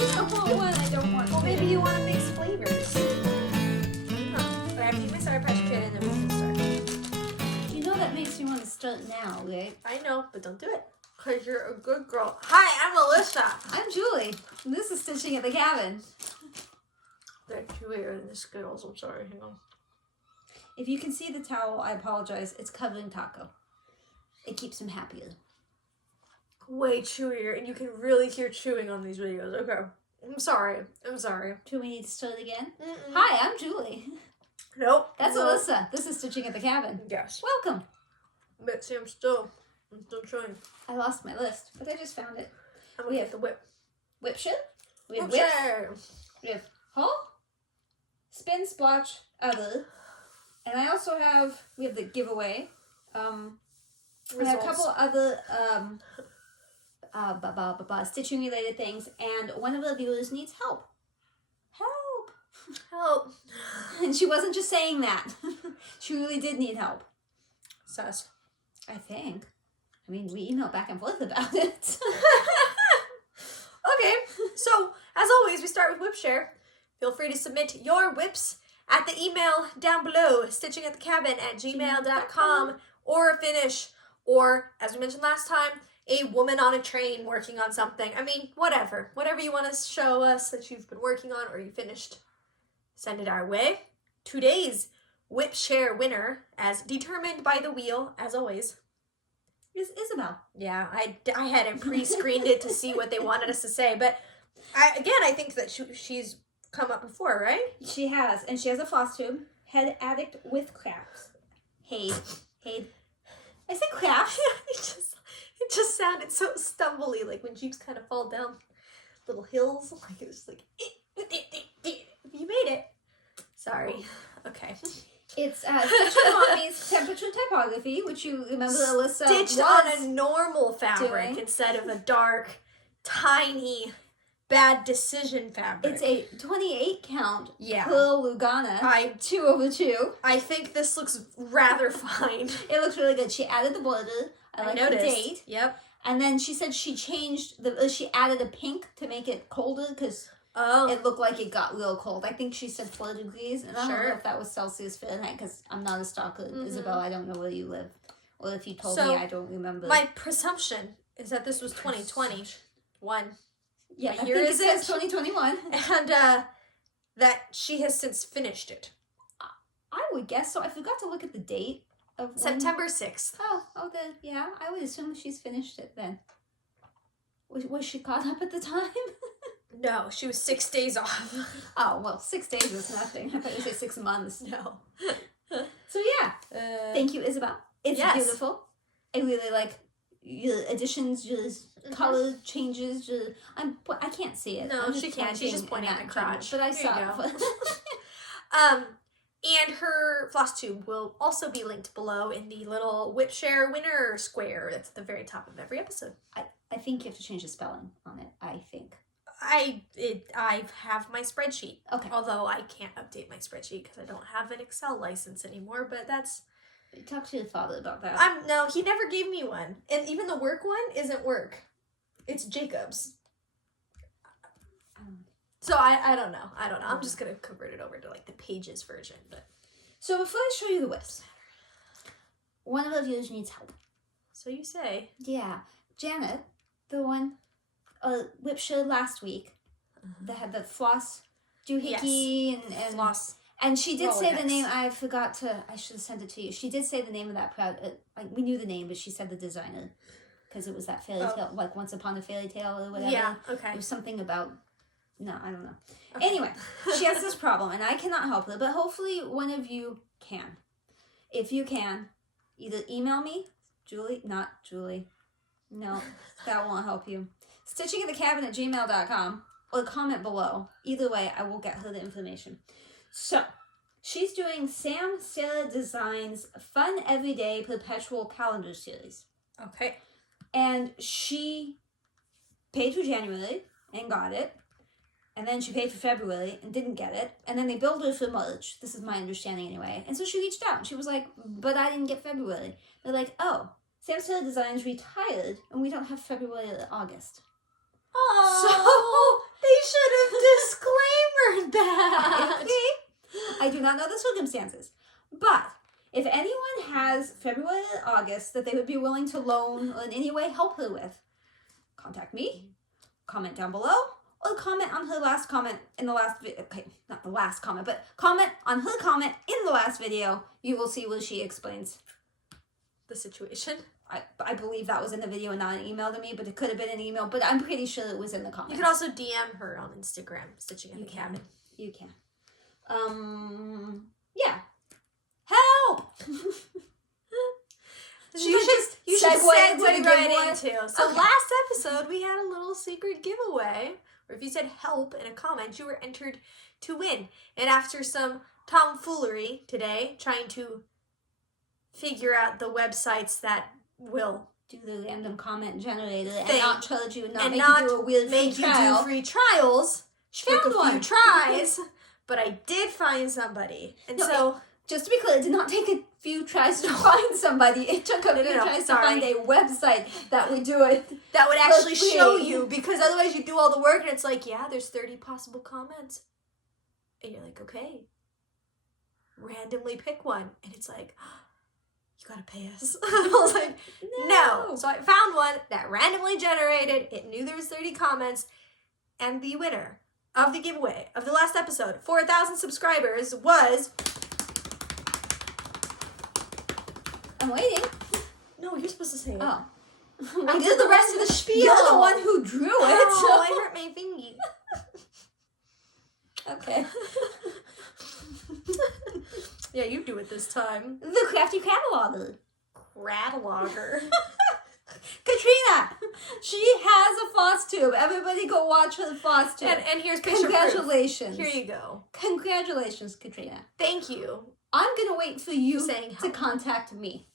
one I don't want. Well, maybe you want to mix flavors. Alright, after you mix Sour Patch Kid and then we can start. You know that makes me want to start now, right? I know, but don't do it. Because you're a good girl. Hi, I'm Melissa. I'm Julie. And this is Stitching at the Cabin. They're chewier than the Skittles. I'm sorry. Hang on. If you can see the towel, I apologize. It's covered in taco. It keeps him happier. Way chewier, and you can really hear chewing on these videos. Okay. I'm sorry. Do we need to start again? Mm-mm. Hi, I'm Julie. Nope. That's Alyssa. This is Stitching at the Cabin. Yes. Welcome. But see, I'm still chewing. I lost my list, but I just found it. I'm gonna get the whip. Whip share? We have Whip whip. share. We have Hull, Spin, Splotch, Other. And I also have, we have the giveaway. We have a couple other stitching related things, and one of the viewers needs help. Help. And she wasn't just saying that. She really did need help. Sus. I think. I mean, we emailed back and forth about it. Okay, so as always, we start with whip share. Feel free to submit your whips at the email down below, stitchingatthecabin@gmail.com, or finish, or as we mentioned last time, a woman on a train working on something. I mean, whatever you want to show us that you've been working on or you finished, send it our way. Today's whip share winner, as determined by the wheel, as always, is Isabelle. Yeah, I hadn't pre-screened it to see what they wanted us to say, but I think that she's come up before, right? She has, and she has a FlossTube. Head addict with crafts. HAED. I said crafts. it just sounded so stumbly, like when Jeeps kind of fall down little hills. Like it was like, you made it. Sorry. Okay. It's Stitching Mommy's temperature typography, which you remember Alyssa stitched on a normal fabric doing. Instead of a dark, tiny, bad decision fabric. It's a 28 count Yeah. pearl Lugana 2/2. I think this looks rather fine. It looks really good. She added the border. I like the date. Yep. And then she said she changed she added a pink to make it colder because it looked like it got real cold. I think she said 4 degrees, and I don't know if that was Celsius Fahrenheit because I'm not a stalker, Isabelle. I don't know where you live, or if you told me, I don't remember. My presumption is that this was 2021. Yeah, what year is it? Says 2021, and that she has since finished it. I would guess so. I forgot to look at the date of September 6th. Yeah. I would assume she's finished it then. Was she caught up at the time? No, she was 6 days off. Oh, well, 6 days is nothing. I thought you said 6 months. No. So yeah, thank you, Isabelle. It's beautiful. I really like your additions, your color changes. I can't see it. No, she can't. She's just pointing at the crotch. But I saw it. And her FlossTube will also be linked below in the little whip share winner square that's at the very top of every episode. I think you have to change the spelling on it. I think. I have my spreadsheet. Okay. Although I can't update my spreadsheet because I don't have an Excel license anymore, but that's... Talk to your father about that. No, he never gave me one. And even the work one isn't work. It's Jacob's. So I don't know. I'm just going to convert it over to like the Pages version. But so before I show you the whips, one of the viewers needs help. So you say. Yeah. Janet, the one whip share last week that had the floss doohickey and floss. And she did say the name. I forgot to. I should have sent it to you. She did say the name of that we knew the name, but she said the designer because it was that fairy tale, like Once Upon a Fairy Tale or whatever. Yeah. Okay. It was something about. No, I don't know. Okay. Anyway, she has this problem, and I cannot help her. But hopefully, one of you can. If you can, either email me, Julie. Not Julie. No, that won't help you. StitchingAtTheCabin@gmail.com or comment below. Either way, I will get her the information. So, she's doing Sam Sarah Designs Fun Everyday Perpetual Calendar Series. Okay. And she paid for January and got it. And then she paid for February and didn't get it. And then they billed her for March. This is my understanding anyway. And so she reached out and she was like, but I didn't get February. They're like, oh, Sam Sarah Designs retired and we don't have February or August. Oh. They should have disclaimered that. Okay. I do not know the circumstances. But if anyone has February or August that they would be willing to loan or in any way help her with, contact me, comment down below, or comment on her last comment in the last video. Okay, not the last comment, but comment on her comment in the last video. You will see where she explains The situation. I believe that was in the video and not an email to me, but it could have been an email, but I'm pretty sure it was in the comments. You could also DM her on Instagram, StitchingAtTheCabin. You can. Yeah. Help! You should segue right into. So Okay. last episode, we had a little secret giveaway, where if you said help in a comment, you were entered to win. And after some tomfoolery today, trying to figure out the websites that will Do the random comment generator and Thing. not charge you, and make not you do a weird make free you trial. do free trials, she took a Found few one. tries, but I did find somebody. And No, so... Just to be clear, it did not take a few tries to find somebody. It took a few tries to find a website that would do it. That would actually free. show you, because otherwise you do all the work and it's like, yeah, there's 30 possible comments. And you're like, okay. Randomly pick one. And it's like, you gotta pay us. I was like, no. So I found one that randomly generated. It knew there was 30 comments. And the winner of the giveaway of the last episode, 4,000 subscribers, was... I'm waiting. No, you're supposed to say it. Oh. I did the rest of the spiel. You're the one who drew it. Oh, I hurt my finger. Okay. Yeah, you do it this time. The Crafty Cataloguer. Cataloguer. Katrina! She has a FlossTube. Everybody go watch her FlossTube. And here's picture Congratulations. proof. Here you go. Congratulations, Katrina. Thank you. I'm going to wait for you Saying to help. contact me.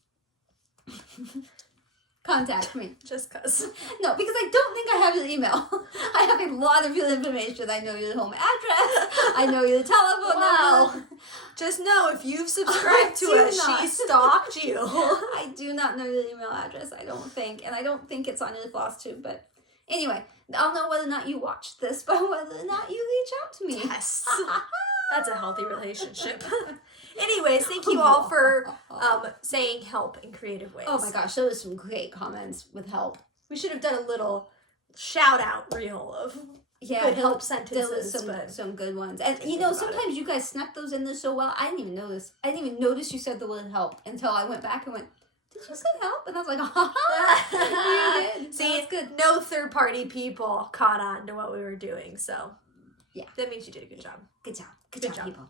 Contact me. Just cause. No, because I don't think I have your email. I have a lot of your information. I know your home address. I know your telephone number. Just know if you've subscribed to do us, not. she stalked you. I do not know your email address, I don't think. And I don't think it's on your FlossTube. But anyway, I'll know whether or not you watched this, but whether or not you reach out to me. Yes. That's a healthy relationship. Anyways, thank you all for saying help in creative ways. Oh my gosh, there was some great comments with help. We should have done a little shout out reel of good help sentences. There was but some good ones. And you know, sometimes you guys snuck those in there so well, I didn't even notice. I didn't even notice you said the word help until I went back and went, did you say help? And I was like, ha you did. See, That's good. No third party people caught on to what we were doing, so yeah, that means you did a good job. Good job. Good Good job, job. people.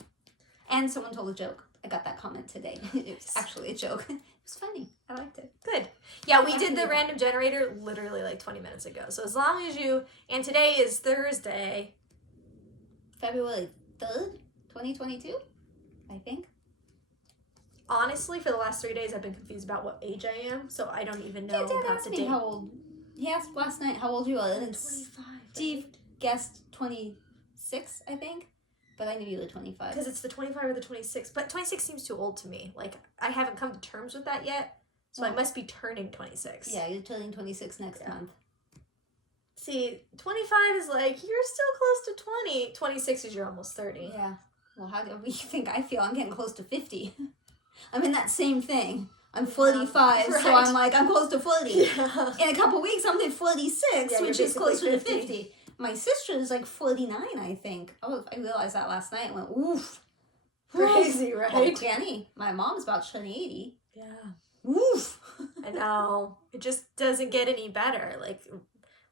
And someone told a joke. I got that comment today. It was actually a joke. It was funny. I liked it. Good. Yeah, we did the random generator literally like 20 minutes ago. So as long as you, and today is Thursday. February 3rd, 2022, I think. Honestly, for the last 3 days, I've been confused about what age I am. So I don't even know Dad about asked the me date. how old. He asked last night how old you were. And 25. Steve guessed 26, I think. But I knew you were 25. Because it's the 25 or the 26. But 26 seems too old to me. Like, I haven't come to terms with that yet. So I must be turning 26. Yeah, you're turning 26 next month. See, 25 is like, you're still close to 20. 26 is you're almost 30. Yeah. Well, how do you think I feel? I'm getting close to 50. I'm in that same thing. I'm 45, right. so I'm like, I'm close to 40. Yeah. In a couple weeks, I'm at 46, Yeah, which you're is closer to basically 50. My sister is like 49, I think. Oh, I realized that last night and went, oof. Crazy, right? Oh, Danny, my mom's about to turn 80. Yeah. Oof. I know. It just doesn't get any better. Like,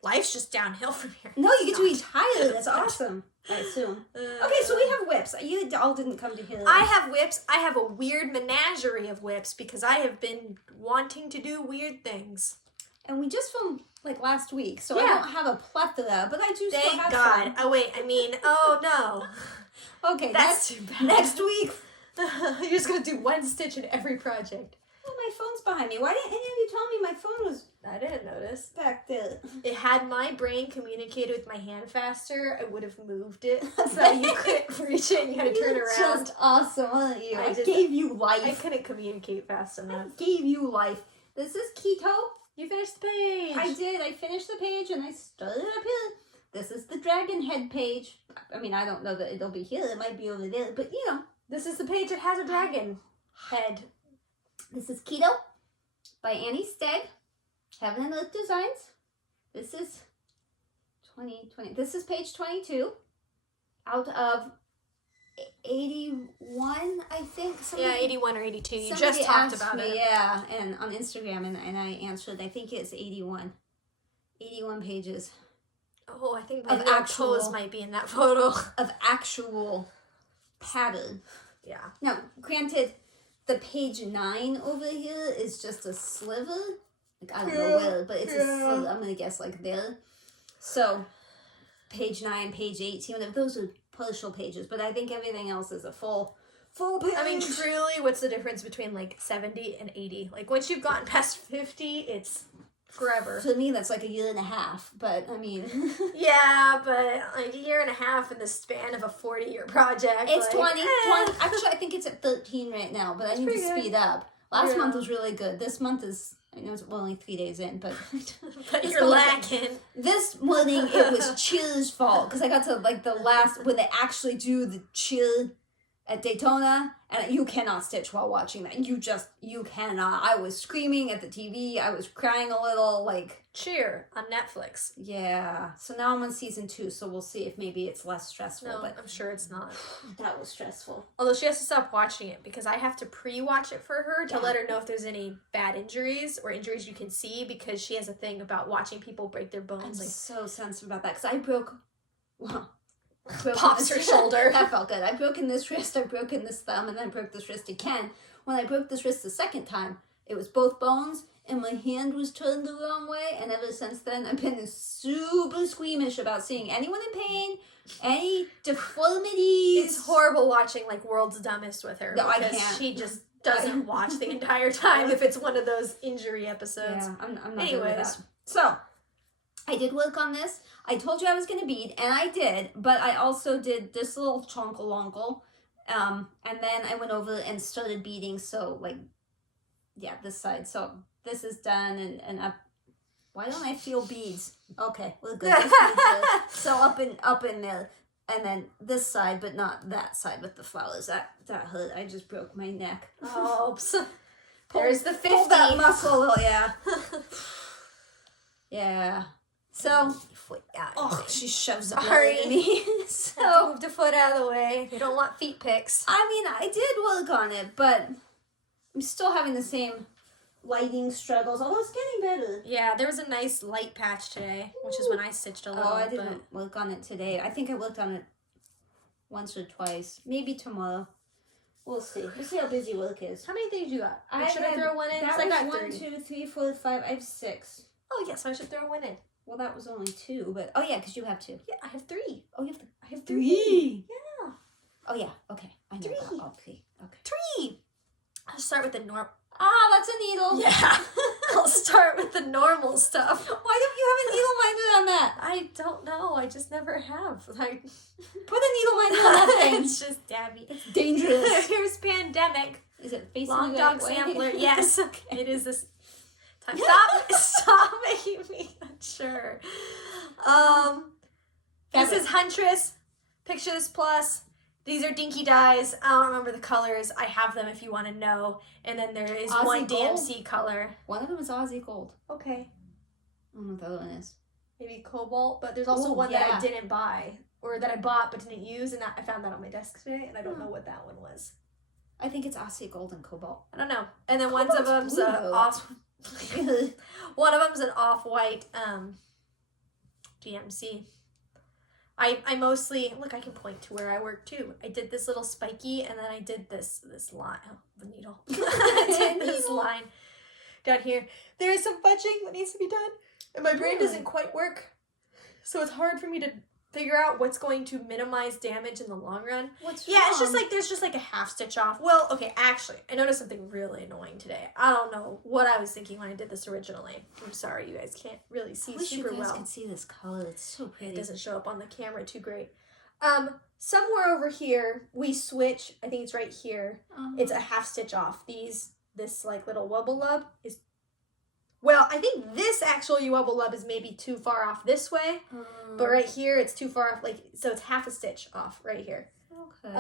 life's just downhill from here. No, you get to retire. That's awesome, I assume. Okay, so we have whips. You all didn't come to hear that. I have whips. I have a weird menagerie of whips because I have been wanting to do weird things. And we just filmed like last week, so Yeah. I don't have a plethora, but I do still Thank have God. some. Oh, wait. I mean, oh, no. Okay, That's too bad. next week. You're just going to do one stitch in every project. Oh, my phone's behind me. Why didn't any of you tell me my phone was I didn't notice. back there? It had my brain communicated with my hand faster, I would have moved it so you couldn't reach it and you had to turn You're around. just awesome, aren't you? I I just- gave you life. I couldn't communicate fast enough. I gave you life. This is keto. You finished the page. I did. I finished the page and I started up here This is the dragon head page. I mean, I don't know that it'll be here. It might be over there, but you know. This is the page that has a dragon head. This is Keto by Annie Stegg. Heaven and Earth Designs. This is 2020. This is page 22 out of 81, I think. Yeah, 81 or 82. You just talked about it. Yeah, and on Instagram, and I answered. I think it's 81. 81 pages. Oh, I think my toes might be in that photo. Of actual pattern. Yeah. Now, granted, the page 9 over here is just a sliver. Like, I don't know where, but it's a sliver. I'm going to guess like there. So, page 9, page 18, whatever, those are partial pages, but I think everything else is a full page. I mean, truly, what's the difference between like 70 and 80? Like, once you've gotten past 50, it's forever. For me, that's like a year and a half, but I mean... Yeah, but like a year and a half in the span of a 40-year project. It's like, 20. Actually, I think it's at 13 right now, but I need to speed up. Last month was really good. This month is... I know it's only 3 days in, but... But you're lacking. This morning, it was Cheer's fault, because I got to, like, the last... When they actually do the cheer at Daytona, and you cannot stitch while watching that. You cannot. I was screaming at the TV. I was crying a little, like... Cheer on Netflix. Yeah. So now I'm on season 2, so we'll see if maybe it's less stressful. No, but I'm sure it's not. That was stressful. Although she has to stop watching it because I have to pre-watch it for her to let her know if there's any bad injuries or injuries you can see, because she has a thing about watching people break their bones. I'm so sensitive about that because I broke... Well, pops her shoulder. That felt good. I broke in this wrist, I broke in this thumb, and then I broke this wrist again. When I broke this wrist the second time, it was both bones, and my hand was turned the wrong way, and ever since then, I've been super squeamish about seeing anyone in pain, any deformities. It's horrible watching, like, World's Dumbest with her. No, I because can't. she just doesn't watch the entire time if it's one of those injury episodes. Yeah, I'm not good with Anyways. that. So, I did work on this. I told you I was going to bead, and I did, but I also did this little chonkle-lonkle, and then I went over and started beading, so, like, yeah, this side. So, this is done, and up. Why don't I feel beads? Okay, we're good. This beads are, so up in there, and then this side, but not that side with the flowers. That hurt. I just broke my neck. Oops. There's the 50. Pull that muscle, yeah. Yeah. So, she shoves it in me. So, moved a foot out of the way. They don't want feet pics. I mean, I did work on it, but I'm still having the same lighting struggles, although it's getting better. Yeah, there was a nice light patch today, which is when I stitched a little. Oh, I didn't work on it today. I think I worked on it once or twice. Maybe tomorrow. We'll see. We'll see how busy work is. How many things you got? Should I throw one in? That I was got 1, 2, 3, 4, 5. I have 6. Oh, yes, I should throw one in. Well, that was only 2, but... Oh, yeah, because you have 2. Yeah, I have 3. Oh, you have 3. I have 3. Yeah. Oh, yeah. Okay. I know 3. that. Oh, 3. Okay. 3. I'll start with the normal. Ah, that's a needle. Yeah. I'll start with the normal stuff. Why don't you have a needle minder on that? I don't know. I just never have. Like, put a needle minder on that thing. It's just Dabby. It's dangerous. Here's Pandemic. Is it facing Long the Dog right way? Sampler. Yes. Okay. It is this time. Stop making me unsure. This is Huntress. Picture This Plus. These are Dinky Dyes. I don't remember the colors. I have them if you want to know. And then there is Aussie one Gold? DMC color. One of them is Aussie Gold. Okay. I don't know what the other one is. Maybe Cobalt. But there's also Ooh, one that yeah. I didn't buy. Or that I bought but didn't use. And I found that on my desk today. And I don't know what that one was. I think it's Aussie Gold and Cobalt. I don't know. And then one Cobalt's of them's blue, though. off. One of them's an off-white DMC. I mostly, look, I can point to where I work too. I did this little spiky, and then I did this line, the needle. I did this line down here. There is some fudging that needs to be done, and my brain doesn't quite work, so it's hard for me to figure out what's going to minimize damage in the long run. What's Yeah, wrong? it's just like, there's just like a half stitch off. Well, okay, actually, I noticed something really annoying today. I don't know what I was thinking when I did this originally. I'm sorry, you guys can't really see I wish super you guys well. could see this color. It's so pretty. It doesn't show up on the camera too great. Somewhere over here, we switch, I think it's right here. It's a half stitch off. This like little wubble lub is Well, I think this actual Wubble Lub is maybe too far off this way, but right here it's too far off, like, so it's half a stitch off right here. Okay.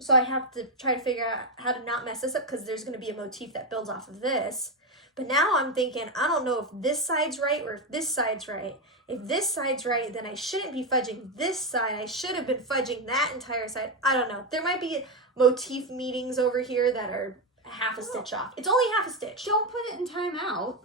So I have to try to figure out how to not mess this up because there's going to be a motif that builds off of this. But now I'm thinking, I don't know if this side's right or if this side's right. If this side's right, then I shouldn't be fudging this side. I should have been fudging that entire side. I don't know. There might be motif meetings over here that are half a stitch off. It's only half a stitch. Don't put it in timeout.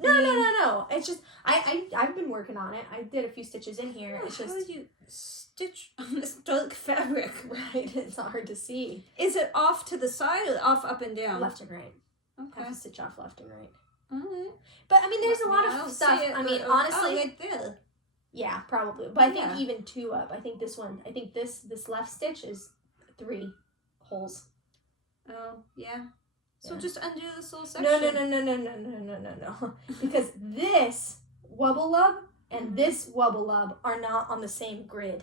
No. It's just, I've been working on it. I did a few stitches in here. It's just... How did you stitch on this dark fabric? Right, it's not hard to see. Is it off to the side or off, up, and down? Left and right. Okay. Half a stitch off left and right. Alright. But I mean, there's a lot I'll of stuff. see it, I mean, but- honestly, oh, right there. yeah, probably. But I think Yeah. even 2 up. I think this one. I think this left stitch is 3 holes. Oh, yeah. So Yeah. just undo this little section. No. Because this Wubble Lub and this Wubble Lub are not on the same grid.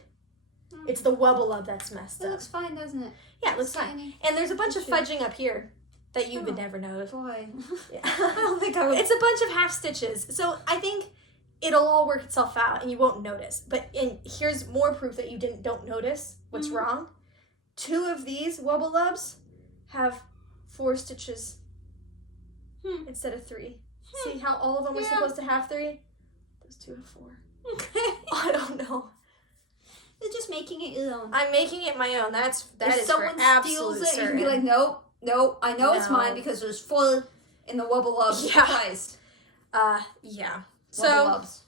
It's the Wubble Lub that's messed It up. looks fine, doesn't it? Yeah, it looks fine. And there's a bunch of fudging up here that you would never notice. Boy. Yeah. I don't think I would. It's a bunch of half stitches. So I think it'll all work itself out and you won't notice. And here's more proof that you don't notice what's wrong. 2 of these Wubble Lubs have 4 stitches instead of 3. See how all of them were supposed to have 3? Those 2 have 4. Okay. I don't know. You're just making it your own. I'm making it my own. That if is someone for absolute steals it, certain. you can be like, nope, I know it's No. mine because there's 4 in the Wubble Lub Christ. Yeah. Wubble So Lubs.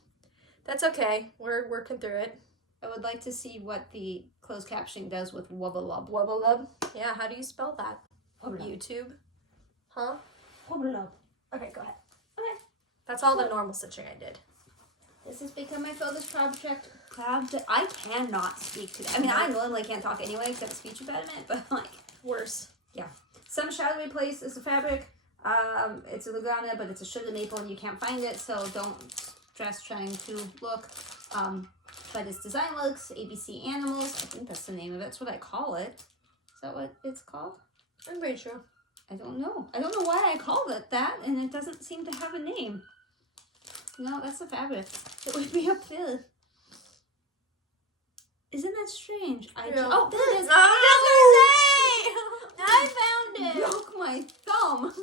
that's okay. We're working through it. I would like to see what the closed captioning does with Wubble Lub. Wubble Lub. Yeah. How do you spell that? Wubble Lub. YouTube. Huh? Wubble Lub. Okay. Go ahead. Okay. That's all the normal stitching I did. This has become my focus project. I cannot speak to that. I mean, I normally can't talk anyway except speech impediment, but like, Worse. yeah. Some shadowy place is the fabric. It's a Lugana, but it's a sugar maple and you can't find it, so don't stress trying to look. But it's Design Looks, ABC Animals. I think that's the name of it. That's what I call it. Is that what it's called? I'm pretty sure. I don't know. I don't know why I called it that, and it doesn't seem to have a name. No, that's the fabric. It would be up there. Isn't that strange? Oh, there it is. I found it. Broke my thumb.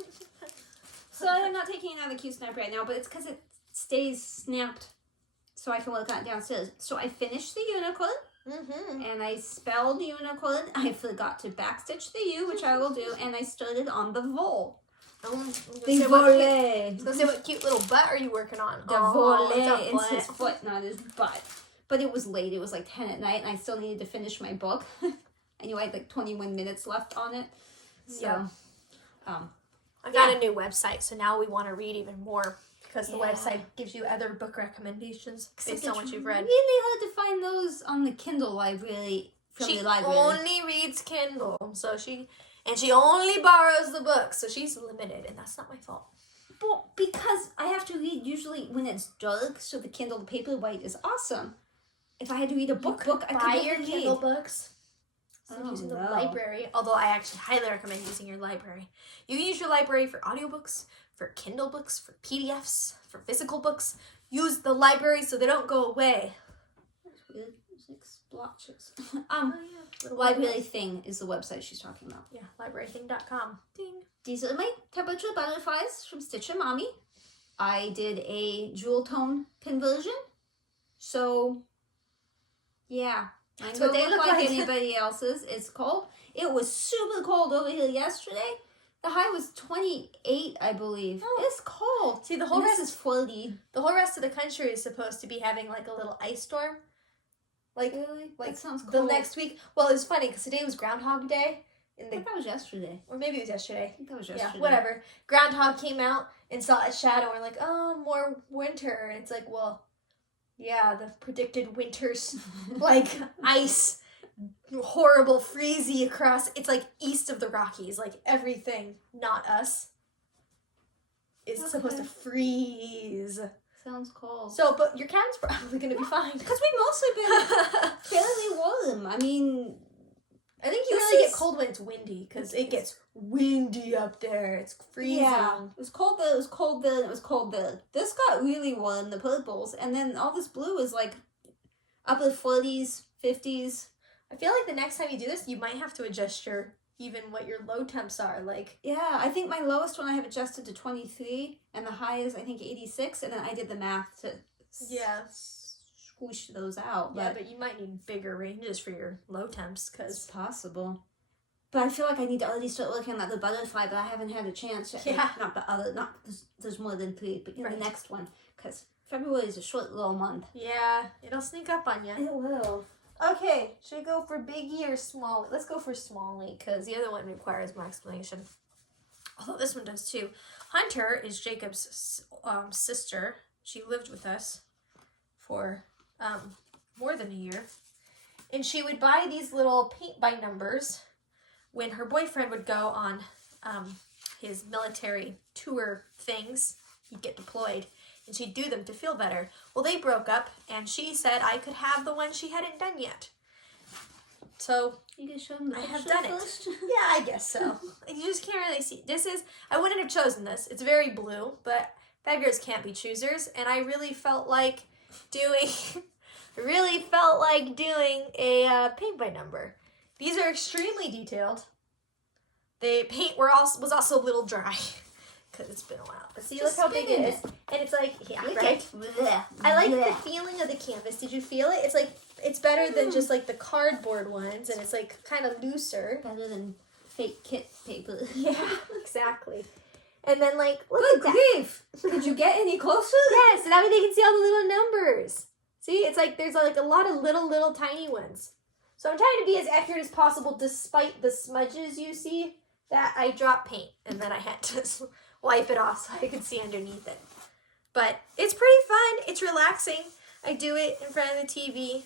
So I'm not taking it out of the Q-snap right now, but it's because it stays snapped so I can work on it downstairs. So I finished the unicorn, and I spelled unicorn. I forgot to backstitch the U, which I will do, and I started on the vol. The volet. So say what cute little butt are you working on? The volet. It's his foot, not his butt. But it was late. It was like 10 at night, and I still needed to finish my book. I knew I had like 21 minutes left on it. So, I got a new website, so now we want to read even more because the website gives you other book recommendations based on what you've read. Really hard to find those on the Kindle library from the library. She only reads Kindle, so she only borrows the books, so she's limited, and that's not my fault. Well, because I have to read usually when it's dark, so the Kindle Paperwhite is awesome. If I had to read a book, I buy could your read. Kindle books. Oh, Using the no. library, although I actually highly recommend using your library. You can use your library for audiobooks, for Kindle books, for PDFs, for physical books. Use the library so they don't go away. That's weird. It's like splotches. Library Thing is the website she's talking about. Yeah, librarything.com. Ding. These are my temperature butterflies from Stitch and Mommy. I did a jewel tone conversion. So, yeah. I what they don't look look like like. anybody else's. It's cold. It was super cold over here yesterday. The high was 28, I believe. Oh. It's cold. See, the whole And rest this is 40. The whole rest of the country is supposed to be having like a little ice storm. Like, Really? like That sounds the cold. next week. Well, it was funny because today was Groundhog Day. I think that was yesterday. Or maybe it was yesterday. I think that was yesterday. Yeah, whatever. Groundhog came out and saw a shadow and we're like, oh, more winter. And it's like, well, yeah, the predicted winters, like ice, horrible, freezy across. It's like east of the Rockies, like everything, not us, is supposed to freeze. Sounds cold. So, but your cabin's probably going to be fine. Because we've mostly been fairly warm. I mean, I think you really get cold when it's windy, because it gets windy up there. It's freezing. Yeah, it was cold then, it was cold then, it was cold then. This got really warm, the purples, and then all this blue is like upper 40s, 50s. I feel like the next time you do this, you might have to adjust even what your low temps are. Like, yeah, I think my lowest one I have adjusted to 23, and the high is I think 86, and then I did the math to squish those out. Yeah, but you might need bigger ranges for your low temps, because it's possible. But I feel like I need to already start looking at the butterfly, but I haven't had a chance yet. Yeah. There's more than 3, but the next one, because February is a short little month. Yeah, it'll sneak up on you. It will. Okay, should we go for Biggie or Smalley? Let's go for Smalley, because the other one requires more explanation. Although this one does too. Hunter is Jacob's sister. She lived with us for more than a year. And she would buy these little paint by numbers when her boyfriend would go on his military tour things. He'd get deployed, and she'd do them to feel better. Well, they broke up, and she said I could have the one she hadn't done yet. So you can show them the I have done first? it. Yeah, I guess so. You just can't really see. I wouldn't have chosen this. It's very blue, but beggars can't be choosers, and I really felt like doing a paint by number. These are extremely detailed. The paint was also a little dry because it's been a while. But see, look how big it is. And it's like, yeah, right? I like the feeling of the canvas. Did you feel it? It's like, it's better than just like the cardboard ones, and it's like kind of looser. Better than fake kit paper. Yeah, exactly. And then like, look Good at that. grief! Could you get any closer? Yes, and that way they can see all the little numbers. See, it's like there's like a lot of little tiny ones. So I'm trying to be as accurate as possible despite the smudges you see. That I dropped paint, and then I had to wipe it off so I could see underneath it. But it's pretty fun. It's relaxing. I do it in front of the TV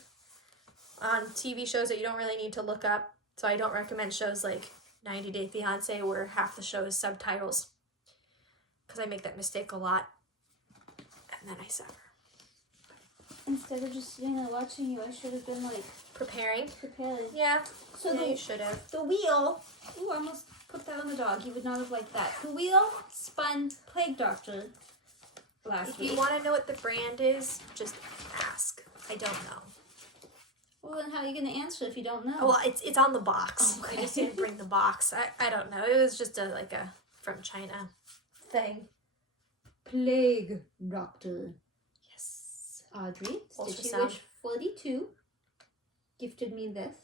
on TV shows that you don't really need to look up. So I don't recommend shows like 90 Day Fiancé where half the show is subtitles, because I make that mistake a lot, and then I suffer. Instead of just sitting there watching you, I should have been like Preparing. Yeah. So yeah, you should have. The wheel. Ooh, I almost put that on the dog. He would not have liked that. The wheel spun Plague Doctor last week. If you want to know what the brand is, just ask. I don't know. Well, then how are you going to answer if you don't know? Oh, well, it's on the box. Okay. I just didn't bring the box. I don't know. It was just a from China thing. Plague Doctor. Yes. Audrey, Stitchy Ultrasound. Wish 42, gifted me this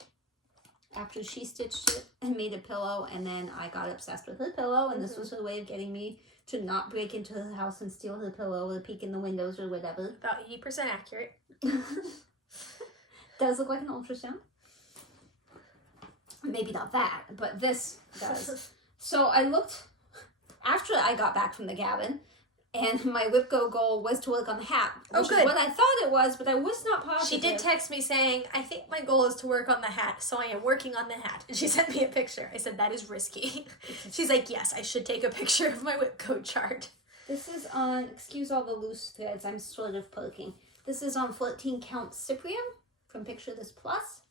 after she stitched it and made a pillow, and then I got obsessed with her pillow, and this was her way of getting me to not break into her house and steal her pillow or peek in the windows or whatever. About 80% accurate. Does look like an ultrasound. Maybe not that, but this does. So I looked after I got back from the cabin, and my WIP goal was to work on the hat. Oh, Which good. is what I thought it was, but I was not positive. She did text me saying, I think my goal is to work on the hat, so I am working on the hat. And she sent me a picture. I said, that is risky. She's like, yes, I should take a picture of my WIP code chart. This is on, excuse all the loose threads, I'm sort of poking. This is on 14 count Cyprian from Picture This Plus.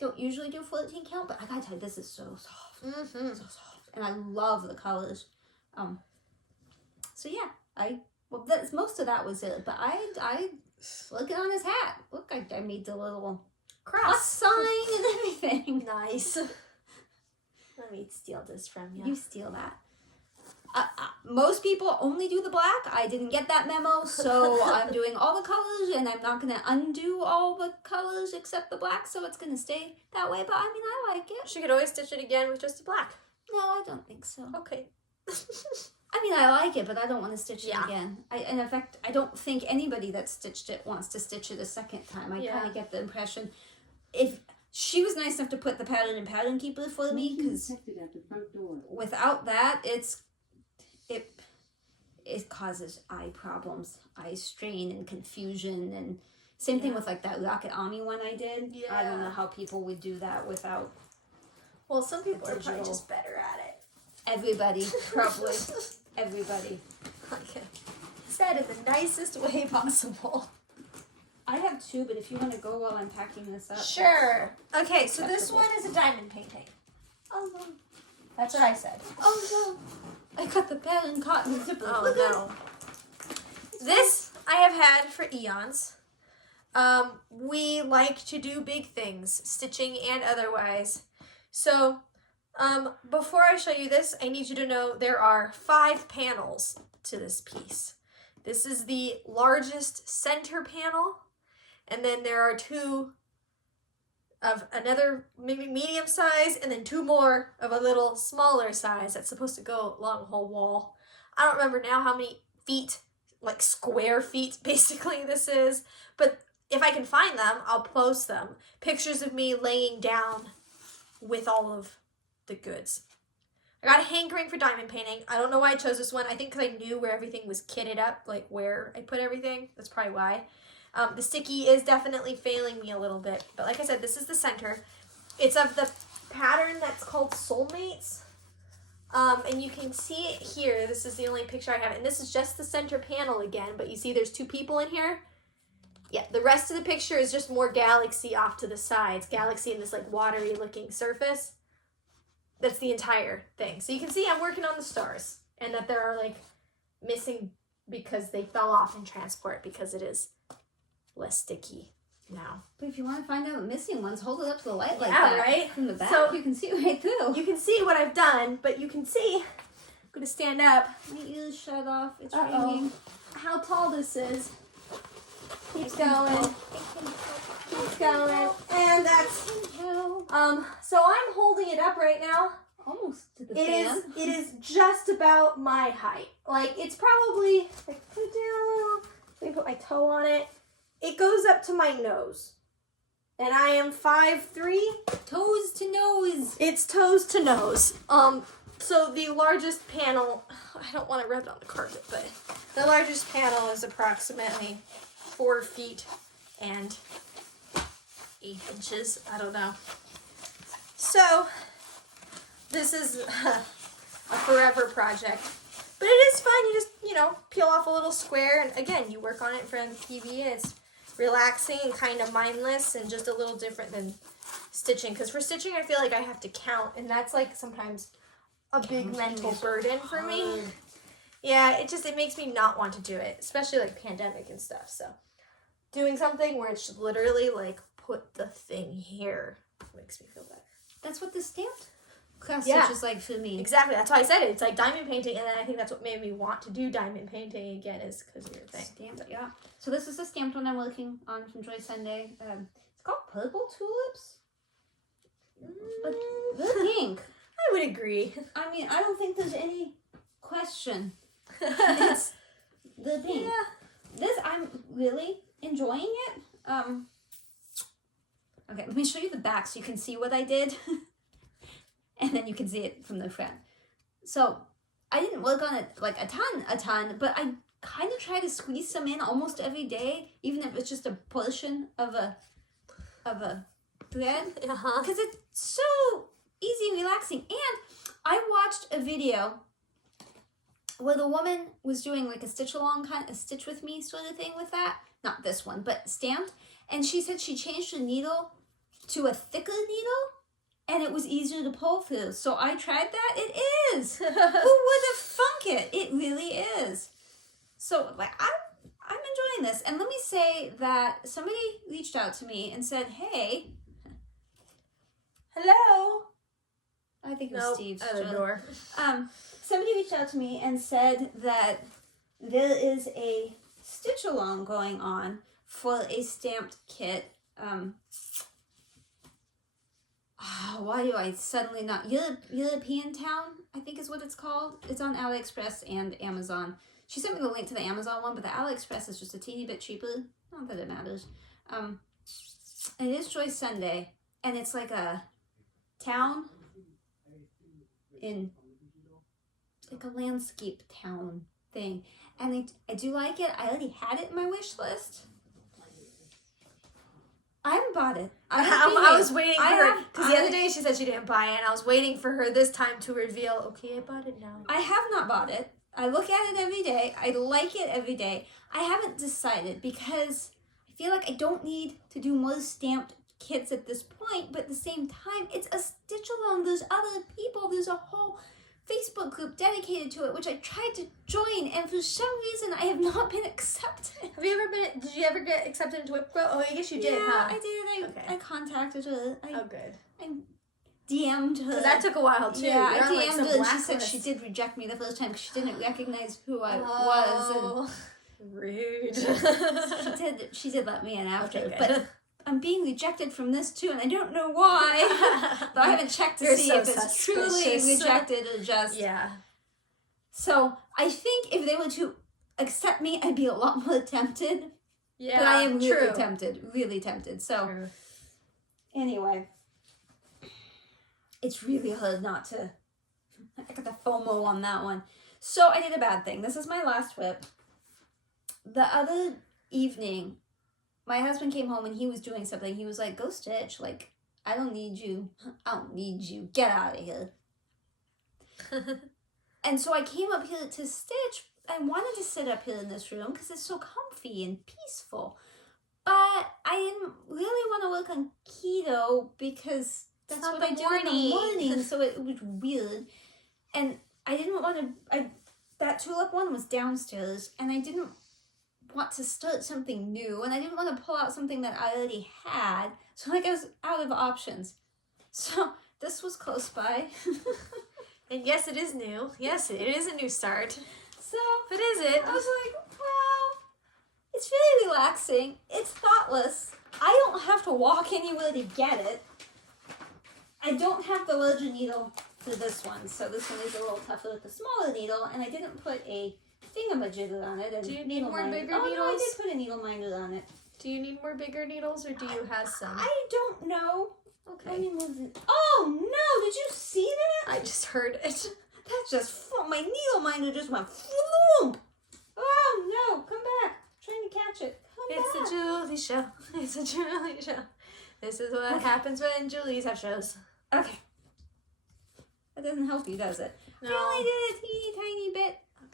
Don't usually do 14 count, but I gotta tell you, this is so soft. Mm-hmm. So soft. And I love the colors. So yeah, most of that was it, but I looking on his hat. Look, I made the little cross sign and everything. Nice. Let me steal this from you. You steal that. Most people only do the black. I didn't get that memo, so I'm doing all the colors, and I'm not going to undo all the colors except the black, so it's going to stay that way, but I mean, I like it. She could always stitch it again with just the black. No, I don't think so. Okay. I mean, I like it, but I don't want to stitch it Yeah. again. And in fact, I don't think anybody that stitched it wants to stitch it a second time. I kind of get the impression, if she was nice enough to put the pattern in Pattern Keeper for me, because without that, it causes eye problems, eye strain and confusion, and same thing with like that Rocket Ami one I did. Yeah. I don't know how people would do that without. Well, some people are Digital. probably just better at it. Everybody, probably. Everybody. Okay. Said in the nicest way possible. I have two, but if you want to go while I'm packing this up. Sure. Okay, so this one is a diamond painting. Oh no. That's what I said. Oh no. I got the pattern caught in the zipper. Oh no. This I have had for eons. We like to do big things, stitching and otherwise. So, before I show you this, I need you to know there are 5 panels to this piece. This is the largest center panel, and then there are 2 of another maybe medium size, and then 2 more of a little smaller size that's supposed to go along the whole wall. I don't remember now how many feet, like square feet basically this is, but if I can find them, I'll post them. Pictures of me laying down with all of the goods. I got a hankering for diamond painting. I don't know why I chose this one. I think because I knew where everything was kitted up, like where I put everything. That's probably why. The sticky is definitely failing me a little bit. But like I said, this is the center. It's of the pattern that's called Soulmates. And you can see it here. This is the only picture I have. And this is just the center panel again. But you see there's 2 people in here. Yeah, the rest of the picture is just more galaxy off to the sides. Galaxy in this like watery looking surface. That's the entire thing. So you can see I'm working on the stars. And that there are like missing because they fell off in transport because it is less sticky now. But if you want to find out the missing ones, hold it up to the light like Yeah, that. right? From the back, So you can see it right through. You can see what I've done, but you can see, I'm going to stand up. My ears shut off. It's Uh-oh. raining. How tall this is. Keep going. Keep going. And that's, so I'm holding it up right now. Almost to the It fan. is just about my height. Like, it's probably, like, put it down a little, let me put my toe on it. It goes up to my nose. And I am 5'3". Toes to nose. It's toes to nose. So the largest panel, I don't want to rub it on the carpet, but the largest panel is approximately 4 feet and 8 inches. I don't know. So this is a forever project. But it is fun. You just, peel off a little square. And again, you work on it in front of the TV and it's relaxing and kind of mindless and just a little different than stitching. Because for stitching, I feel like I have to count. And that's like sometimes a big mental burden for me. Yeah, it makes me not want to do it. Especially like pandemic and stuff. So doing something where it's literally like put the thing here makes me feel better. That's what the stamped class Yeah. stitch is like for me. Exactly. That's why I said it. It's like diamond painting, and then I think that's what made me want to do diamond painting again is because of your thing. Stamped, yeah. So this is the stamped one I'm working on from Joy Sunday. It's called Purple Tulips. But the pink. I would agree. I mean, I don't think there's any question. It's the pink. Yeah. This, I'm really enjoying it. Okay, let me show you the back so you can see what I did. And then you can see it from the front. So I didn't work on it like a ton, but I kind of try to squeeze some in almost every day, even if it's just a portion of a thread, because it's so easy and relaxing. And I watched a video where the woman was doing like a stitch along a stitch with me sort of thing with that. Not this one, but stamped. And she said she changed the needle to a thicker needle. And it was easier to pull through. So I tried that. It is. Who would have thunk it? It really is. So like I'm enjoying this. And let me say that somebody reached out to me and said, "Hey, Hello." I think it was Steve's other door. Somebody reached out to me and said that there is a stitch along going on for a stamped kit. Why do I suddenly not... European Town, I think is what it's called. It's on AliExpress and Amazon. She sent me the link to the Amazon one, but the AliExpress is just a teeny bit cheaper. Not that it matters. And it is Joy Sunday, and it's like a town in... like a landscape town thing. And I do like it. I already had it in my wish list. I haven't bought it. I was waiting for her, because the other day she said she didn't buy it, and I was waiting for her this time to reveal, okay, I bought it now. I have not bought it. I look at it every day. I like it every day. I haven't decided because I feel like I don't need to do more stamped kits at this point, but at the same time, it's a stitch along. There's other people. There's a whole Facebook group dedicated to it, which I tried to join, and for some reason, I have not been accepted. Did you ever get accepted into WIP? Oh, I guess you did, huh? I did. I contacted her. Good. I DM'd her. That took a while, too. Yeah, You're I DM'd her, and she said blacklist. she did reject me the first time because she didn't recognize who I was. And rude. She did let me in after, Okay, but I'm being rejected from this too, and I don't know why. Though I haven't checked to see if it's truly rejected or just. Yeah. So I think if they were to accept me, I'd be a lot more tempted. Yeah. But I am really tempted. So True. Anyway, it's really hard not to. I got the FOMO on that one. So I did a bad thing. This is my last WIP. The other evening, my husband came home and he was doing something. He was like, go stitch. Like, I don't need you. I don't need you. Get out of here. And so I came up here to stitch. I wanted to sit up here in this room because it's so comfy and peaceful. But I didn't really want to work on keto because that's what I do in the morning. So it was weird. And I didn't want to... That tulip one was downstairs, and I didn't want to start something new, and I didn't want to pull out something that I already had, so like I was out of options. So this was close by. And yes, it is new. Yes, it is a new start. So, but is it? I was like, well, it's really relaxing. It's thoughtless. I don't have to walk anywhere to get it. I don't have the larger needle for this one, so this one is a little tougher with the smaller needle, and I didn't put a thingamajigger on it. Do you need more bigger needles? Oh, no, I did put a needle minder on it. Do you need more bigger needles, or do you have some? I don't know. Okay. Let me move it. Oh, no! Did you see that? I just heard it. That just... My needle minder just went... Floomp! Oh, no! Come back. I'm trying to catch it. It's a Julie show. It's a Julie show. This is what happens when Julies have shows. Okay. That doesn't help you, does it? No. I only did a teeny tiny bit. Oh,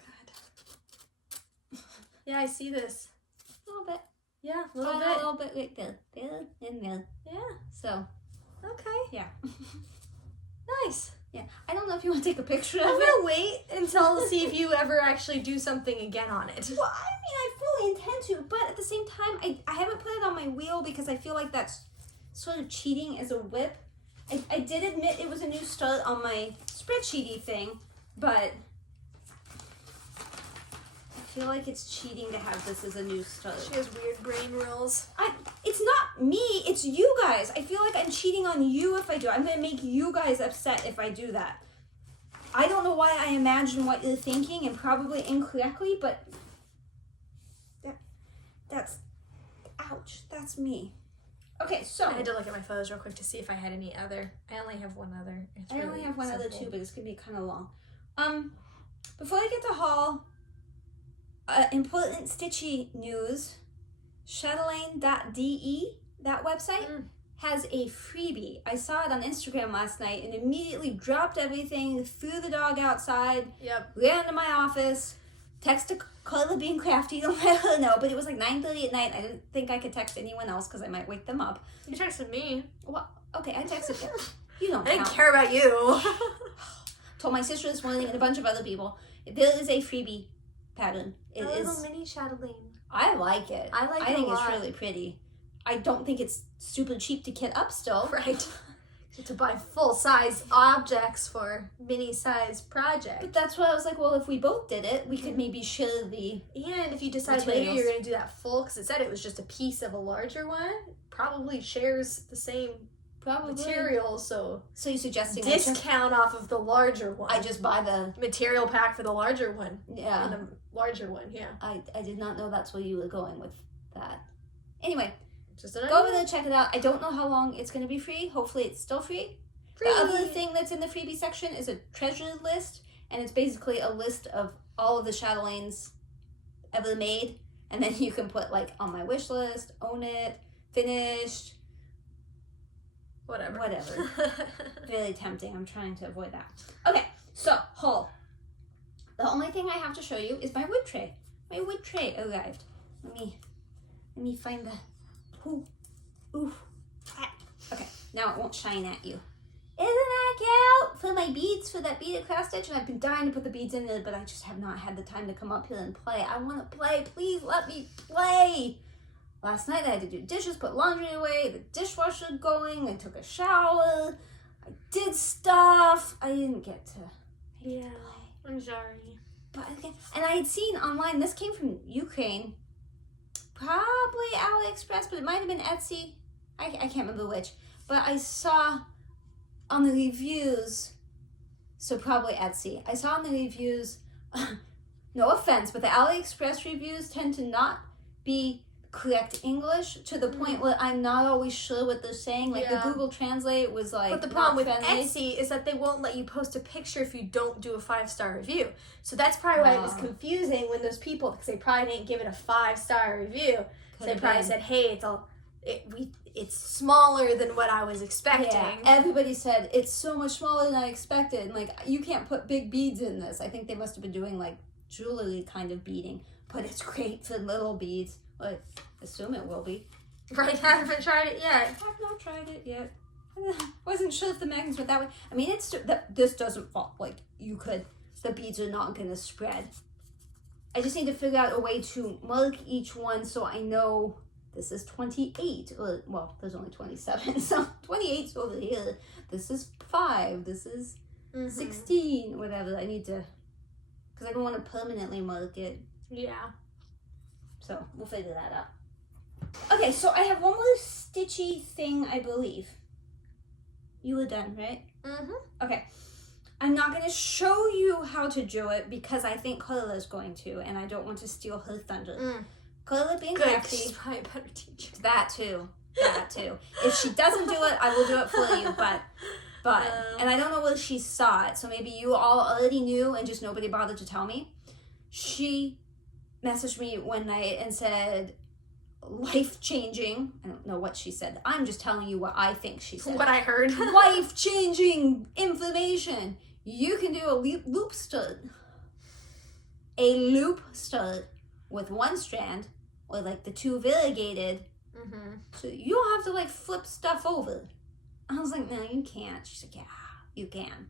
God. Yeah, I see this. A little bit. Yeah, a little bit. A little bit right there. There and there. Yeah. So. Okay. Yeah. Nice. Yeah. I don't know if you want to take a picture of I'm it. going to wait until see if you ever actually do something again on it. Well, I mean, I fully intend to, but at the same time, I haven't put it on my wheel because I feel like that's sort of cheating as a WIP. I did admit it was a new start on my spreadsheety thing, but I feel like it's cheating to have this as a new start. She has weird brain rules. It's not me, it's you guys. I feel like I'm cheating on you if I do. I'm going to make you guys upset if I do that. I don't know why I imagine what you're thinking, and probably incorrectly, but that's, ouch, that's me. Okay, so. I had to look at my photos real quick to see if I had any other. I only have one other. It's I really only have one simple. other too, but it's going to be kind of long. Before I get to haul, important stitchy news, Chatelaine.de, that website, has a freebie. I saw it on Instagram last night and immediately dropped everything, threw the dog outside, ran to my office, texted Carla being crafty to let her know, but it was like 9:30 at night. I didn't think I could text anyone else because I might wake them up. You texted me. Well, okay, I texted you. You don't I didn't count. care about you. Told my sister this morning and a bunch of other people. There is a freebie pattern. It a is. little mini Chatelaine. I like it. I think it's really pretty. I don't think it's super cheap to kit up still. Right. To buy full-size objects for mini-size projects. But that's why I was like, well, if we both did it, we could maybe share the... And if you decide later you're going to do that full, because it said it was just a piece of a larger one, probably shares the same material, so you're suggesting... discount off of the larger one. I just buy the... material pack for the larger one. Yeah. And the larger one, yeah. I did not know that's where you were going with that. Anyway... Just an go over there, check it out. I don't know how long it's going to be free. Hopefully it's still free. The other thing that's in the freebie section is a treasure list, and it's basically a list of all of the Chatelaines ever made, and then you can put like on my wish list, own it, finished, whatever. Really tempting. I'm trying to avoid that. Okay, so haul. The only thing I have to show you is my wood tray. My wood tray arrived. Let me find the Ooh. Ooh. Ah. Okay, now it won't shine at you. Isn't that cute? For my beads, for that beaded cross stitch, and I've been dying to put the beads in there, but I just have not had the time to come up here and play. I want to play. Please let me play. Last night I had to do dishes, put laundry away, the dishwasher going, I took a shower, I did stuff. I didn't get to Yeah, play. I'm sorry. But again, and I had seen online, this came from Ukraine, probably AliExpress, but it might have been Etsy. I can't remember which. But I saw on the reviews, so probably Etsy, I saw on the reviews, no offense, but the AliExpress reviews tend to not be correct English to the point where I'm not always sure what they're saying. Like the Google Translate was like, but the problem with Etsy is that they won't let you post a picture if you don't do a 5-star review. So that's probably why it was confusing when those people, because they probably didn't give it a 5-star review. So they probably said, hey, it's smaller than what I was expecting. Yeah, everybody said it's so much smaller than I expected. And like, you can't put big beads in this. I think they must have been doing like jewelry kind of beading, but it's great for little beads. I assume it will be. Right, I haven't tried it yet. I've not tried it yet. Wasn't sure if the magnets went that way. I mean, this doesn't fall. Like, the beads are not going to spread. I just need to figure out a way to mark each one so I know this is 28. Or, well, there's only 27. So 28's over here. This is 5. This is 16. Whatever. I need to, because I don't want to permanently mark it. Yeah. So we'll figure that out. Okay, so I have one more stitchy thing, I believe. You were done, right? Mm-hmm. Okay. I'm not going to show you how to do it because I think Carla's going to, and I don't want to steal her thunder. Carla being crafty. She's probably a better teacher. That too. That too. If she doesn't do it, I will do it for you, but and I don't know whether she saw it, so maybe you all already knew and just nobody bothered to tell me. She messaged me one night and said, life-changing. I don't know what she said. I'm just telling you what I think she said. What I heard. Life-changing information. You can do a loop start. A loop start with one strand, or like the 2 variegated. So you don't have to like flip stuff over. I was like, no, you can't. She's like, yeah, you can.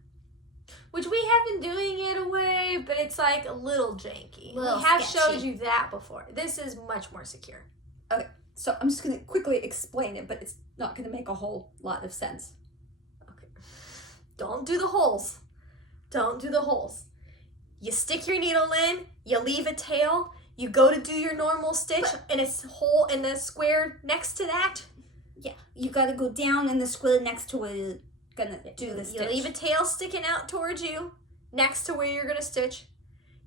Which we have been doing it a way, but it's like a little janky. We have sketchy. showed you that before. This is much more secure. Okay, so I'm just going to quickly explain it, but it's not going to make a whole lot of sense. Okay. Don't do the holes. Don't do the holes. You stick your needle in, you leave a tail, you go to do your normal stitch in a hole in the square next to that. Yeah, you got to go down in the square next to where you're going to do the stitch. You leave a tail sticking out towards you next to where you're going to stitch.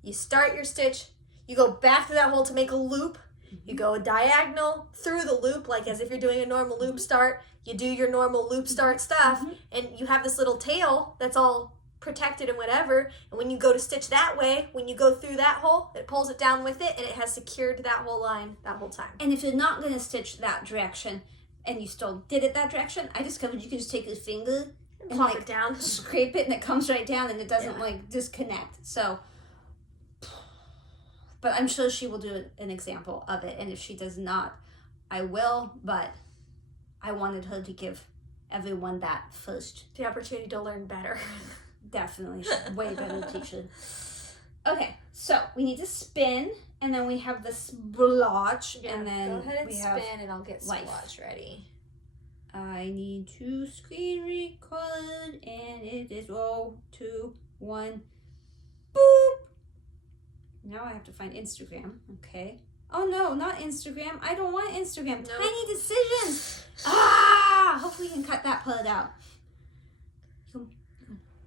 You start your stitch. You go back through that hole to make a loop. You go diagonal through the loop, like as if you're doing a normal loop start. You do your normal loop start stuff, and you have this little tail that's all protected and whatever. And when you go to stitch that way, when you go through that hole, it pulls it down with it, and it has secured that whole line that whole time. And if you're not going to stitch that direction, and you still did it that direction, I discovered you can just take your finger and plop like it down, scrape it, and it comes right down, and it doesn't like disconnect. So, but I'm sure she will do an example of it, and if she does not, I will. But I wanted her to give everyone that first, the opportunity to learn better. Definitely, she's way better teacher. Okay, so we need to spin, and then we have the splotch, and then go ahead and we have spin, and I'll get Splotch ready. I need to screen record, and it is 0, 2, 1, boop. Now I have to find Instagram. Okay. Oh no, not Instagram. I don't want Instagram. Nope. Tiny decisions. Hopefully you can cut that part out.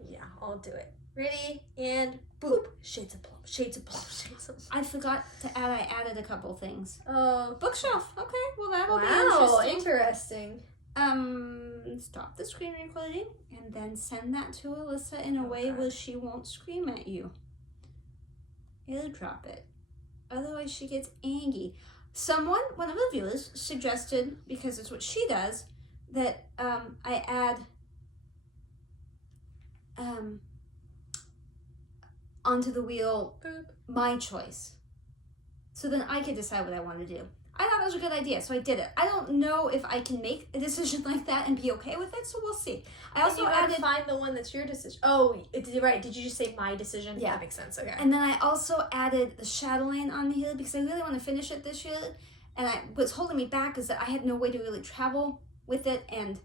Yeah, I'll do it. Ready, and boop. Shades of plum, shades of plum, shades of plum. I forgot to add, I added a couple things. Oh, Bookshelf. Okay, well that'll be interesting. Stop the screen recording and then send that to Alyssa in a way where she won't scream at you. Airdrop it. Otherwise she gets angry. One of the viewers suggested, because it's what she does, that I add onto the wheel my choice. So then I could decide what I want to do. I thought that was a good idea, so I did it. I don't know if I can make a decision like that and be okay with it, so we'll see. I also added... find the one that's your decision. Oh, right. Did you just say my decision? Yeah. That makes sense. Okay. And then I also added the Chatelaine on here because I really want to finish it this year. And what's holding me back is that I had no way to really travel with it and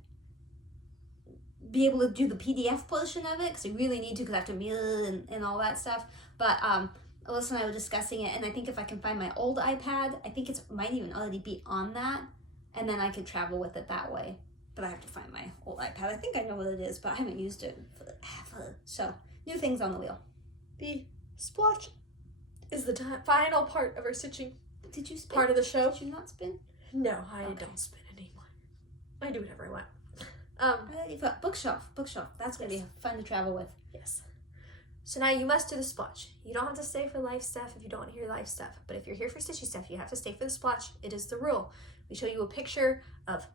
be able to do the PDF portion of it because I really need to because I have to mail and all that stuff. But Alyssa and I were discussing it, and I think if I can find my old iPad, I think it might even already be on that, and then I could travel with it that way. But I have to find my old iPad. I think I know what it is, but I haven't used it forever. So, new things on the wheel. The splotch is the final part of our stitching. Did you spin? Part of the show? Did you not spin? No, I don't spin anymore. I do whatever I want. You've got bookshelf. That's going to be fun to travel with. Yes. So now you must do the splotch. You don't have to stay for life stuff if you don't want to hear life stuff. But if you're here for stitchy stuff, you have to stay for the splotch. It is the rule. We show you a picture of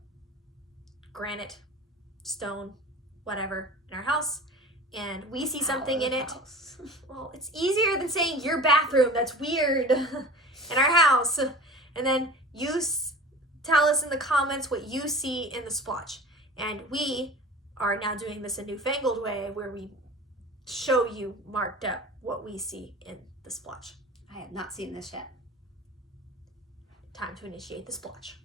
granite, stone, whatever in our house, and we see something in it. Well, it's easier than saying your bathroom. That's weird. In our house. And then you tell us in the comments what you see in the splotch. And we are now doing this a newfangled way where we show you marked up what we see in the splotch. I have not seen this yet. Time to initiate the splotch.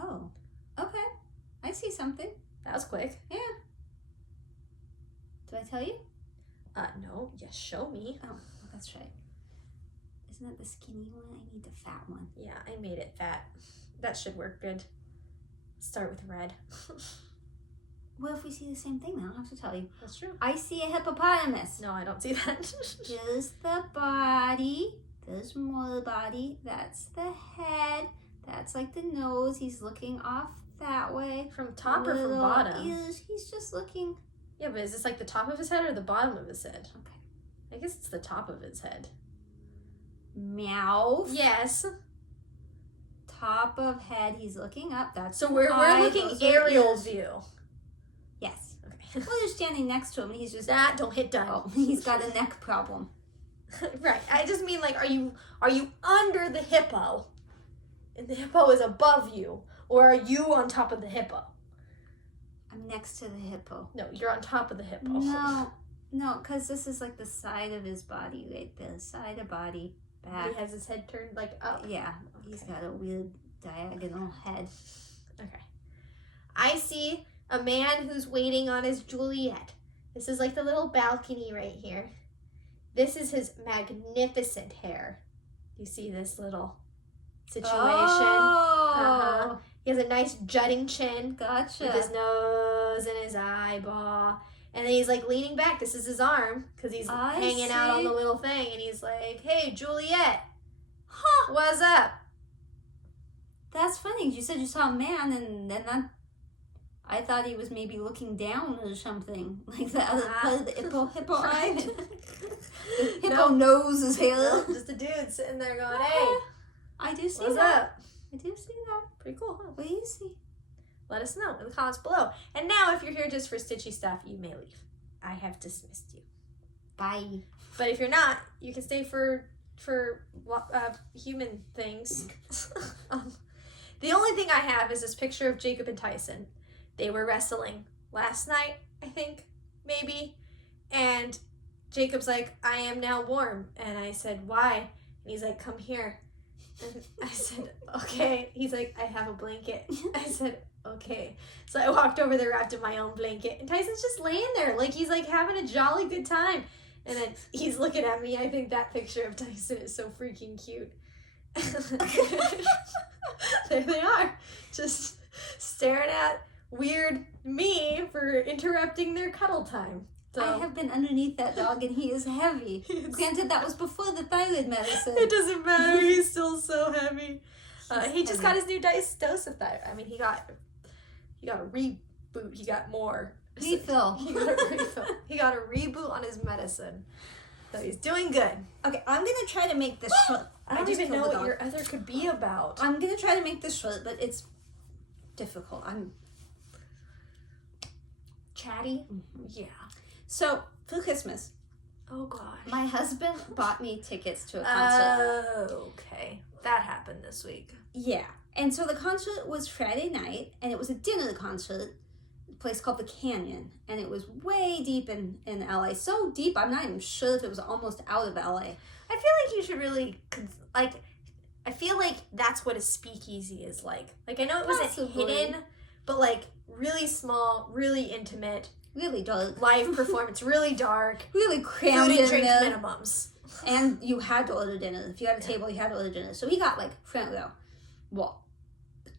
Oh, okay. I see something. That was quick. Yeah. Did I tell you? No. Yes, show me. Oh, that's right. Isn't that the skinny one? I need the fat one. Yeah, I made it fat. That should work good. Start with red. Well, if we see the same thing, then I don't have to tell you. That's true. I see a hippopotamus. No, I don't see that. There's the body. There's more body. That's the head. That's like the nose. He's looking off that way. From top or from bottom? Ears. He's just looking. Yeah, but is this like the top of his head or the bottom of his head? Okay. I guess it's the top of his head. Mouth. Yes. Top of head. He's looking up. That's so we're looking aerial view. Yes. Okay. Well, you're standing next to him, and he's just don't hit done. Oh, he's got a neck problem. Right. I just mean like, are you under the hippo, and the hippo is above you, or are you on top of the hippo? I'm next to the hippo. No, you're on top of the hippo. No, because this is like the side of his body, right there. Side of body, back. He has his head turned like up. Yeah, okay. He's got a weird diagonal head. Okay. I see a man who's waiting on his Juliet. This is like the little balcony right here. This is his magnificent hair. You see this little situation? Oh. He has a nice jutting chin. Gotcha. With his nose and his eyeball. And then he's like leaning back. This is his arm because he's hanging out on the little thing. And he's like, hey, Juliet. Huh. What's up? That's funny. You said you saw a man and then I thought he was maybe looking down or something. Like the other part of the hippo eye. The hippo nose is hair. No, just a dude sitting there going, hey. I do see what's that. Up? I do see that. Pretty cool, huh? What do you see? Let us know in the comments below. And now, if you're here just for stitchy stuff, you may leave. I have dismissed you. Bye. But if you're not, you can stay for human things. The only thing I have is this picture of Jacob and Tyson. They were wrestling last night, I think, maybe. And Jacob's like, I am now warm. And I said, why? And he's like, come here. And I said, okay. He's like, I have a blanket. I said, okay. So I walked over there, wrapped in my own blanket. And Tyson's just laying there like he's like having a jolly good time. And then he's looking at me. I think that picture of Tyson is so freaking cute. There they are. Just staring at weird me for interrupting their cuddle time. So, I have been underneath that dog and he is heavy. Granted, that was before the thyroid medicine. It doesn't matter. He's still so heavy. He just got his new dose of thyroid. I mean, he got a reboot. He got more. Refill. He got a refill. He got a reboot on his medicine. So he's doing good. Okay, I'm going to try to make this short. I don't even know what your other could be about. I'm going to try to make this short, but it's difficult. I'm chatty. Mm-hmm. Yeah. So, for Christmas, oh gosh, my husband bought me tickets to a concert. Oh, okay. That happened this week. Yeah. And so the concert was Friday night, and it was a dinner concert, a place called The Canyon, and it was way deep in LA. So deep, I'm not even sure if it was almost out of LA. I feel like you should really, like, I feel like that's what a speakeasy is like. Like, I know it wasn't hidden, but, like, really small, really intimate. Really dark. Live performance, really dark. Really crammed food and in drink there. minimums. And you had to order dinner. If you had a table, you had to order dinner. So we got, like, front row. Well,